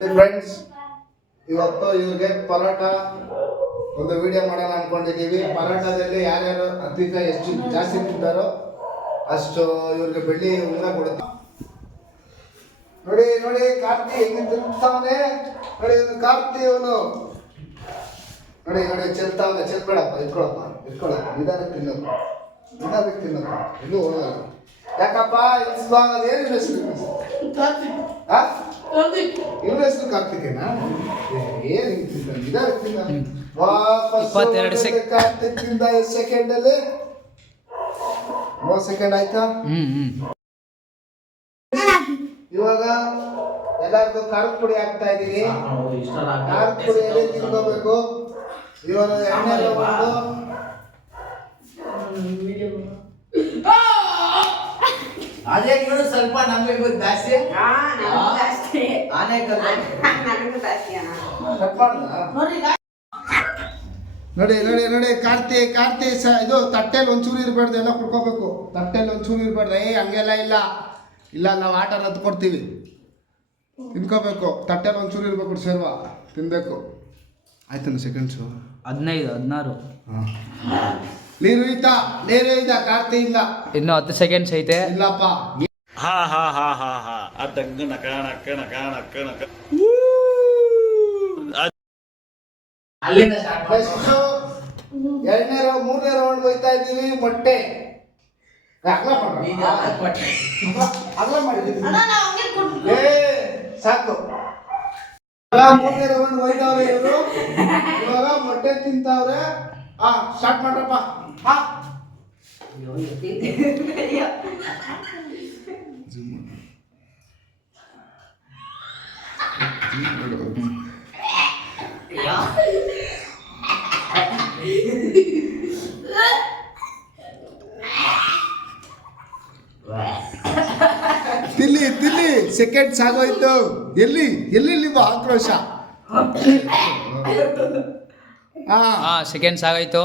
Friends, ಇವತ್ತು ಇವ್ರಿಗೆ ಪರೋಟ ಒಂದು ವಿಡಿಯೋ ಮಾಡೋಣ ಅನ್ಕೊಂಡಿದ್ದೀವಿ. ಪರೋಟದಲ್ಲಿ ಯಾರ್ಯಾರು ಅಧಿಕ ಎಷ್ಟು ಜಾಸ್ತಿ ತಿಂತಾರೋ ಅಷ್ಟು ಇವ್ರಿಗೆ ಬೆಳ್ಳಿ ಉಂಗುರ ಕೊಡುತ್ತೆ. ನೋಡಿ ನೋಡಿ ಕಾರ್ತಿ ಹೆಂಗೆ ತಿಂತಾವನೆ ನೋಡಿ. ಇವನು ಕಾರ್ತಿ ಇವನು ನೋಡಿ ನೋಡಿ ಚೆಲ್ತಾವನೆ. ಚೆಲ್ಬೇಡಪ್ಪ, ಇಟ್ಕೊಳಪ್ಪ ನಿಧಾನಕ್ಕೆ ತಿನ್ನೋದು ಇನ್ನೂ ಹೋಗಲ್ಲ. ಯಾಕಪ್ಪ ಏನು ಹೆಸರು? ಇವ್ರ ಹೆಸರು ಕಾರ್ತಿಕೇನಾ? ಏನು ವಾಪಸ್ ಕಾರ್ತಿಕ್ ತಿಂದ ಎಷ್ಟು ಸೆಕೆಂಡ್ ಅಲ್ಲಿ? 30 ಸೆಕೆಂಡ್ ಆಯ್ತಾ? ಇವಾಗ ಎಲ್ಲರಿಗೂ ಖಾರದ ಪುಡಿ ಹಾಕ್ತಾ ಇದೀನಿ. ಖಾರದ ಪುಡಿಯಲ್ಲಿ ತಿನ್ಕೋಬೇಕು. ಇವಾಗ ಎಣ್ಣೆ ತಗೊಂಡು ಅದೇ ಸ್ವಲ್ಪ ನಮಗೂ ಜಾಸ್ತಿ ನೋಡಿ ನೋಡಿ ನೋಡಿ ಕಾರ್ತಿ ಇದು ತಟ್ಟೆಲಿ ಒಂಚೂರು ಇರಬಾರ್ದು, ಎಲ್ಲ ಕುಡ್ಕೋಬೇಕು. ತಟ್ಟೆಲಿ ಒಂಚೂರು ಇರಬಾರ್ದು. ಹಂಗೆಲ್ಲ ಇಲ್ಲ ನಾವು ಆಟ ರದ್ದು ಕೊಡ್ತೀವಿ. ತಿನ್ಕೋಬೇಕು. ತಟ್ಟೆಲಿ ಒಂಚೂರು ಇರ್ಬೇಕು. ಸೇರ್ವಾ ತಿನ್ಬೇಕು. ಆಯ್ತಾನ ಸೆಕೆಂಡ್ಸು 15 16 ನೀರು ಇದ್ದ ಕಾರ್ತಿ ಇಲ್ಲ. ಇನ್ನು 10 ಸೆಕೆಂಡ್ಸ್ ಐತೆ. ಇಲ್ಲಪ್ಪ. ಎರಡನೇ ರೌಂಡ್ 3ನೇ ರೌಂಡ್ ಹೋಯ್ತಾ ಇದ್ದೀವಿ. ಮೊಟ್ಟೆ ಅಗಲ ಮಾಡಿದ್ದೀವಿ. ಸಾಕು. 3ನೇ ರೌಂಡ್ ಹೋಯ್ತಾವ್ರೆ ಇವರು. ಇವಾಗ ಮೊಟ್ಟೆ ತಿಂತಾವ್ರೆ. ಸ್ಟಾರ್ಟ್ ಮಾಡ್ರಪ್ಪ. ತಿಲ್ಲಿ ಸೆಕೆಂಡ್ಸ್ ಆಗೋಯ್ತು. ಎಲ್ಲಿ ನಿಮ್ಮ ಆಕ್ರೋಶ? ಸೆಕೆಂಡ್ಸ್ ಆಗೋಯ್ತು.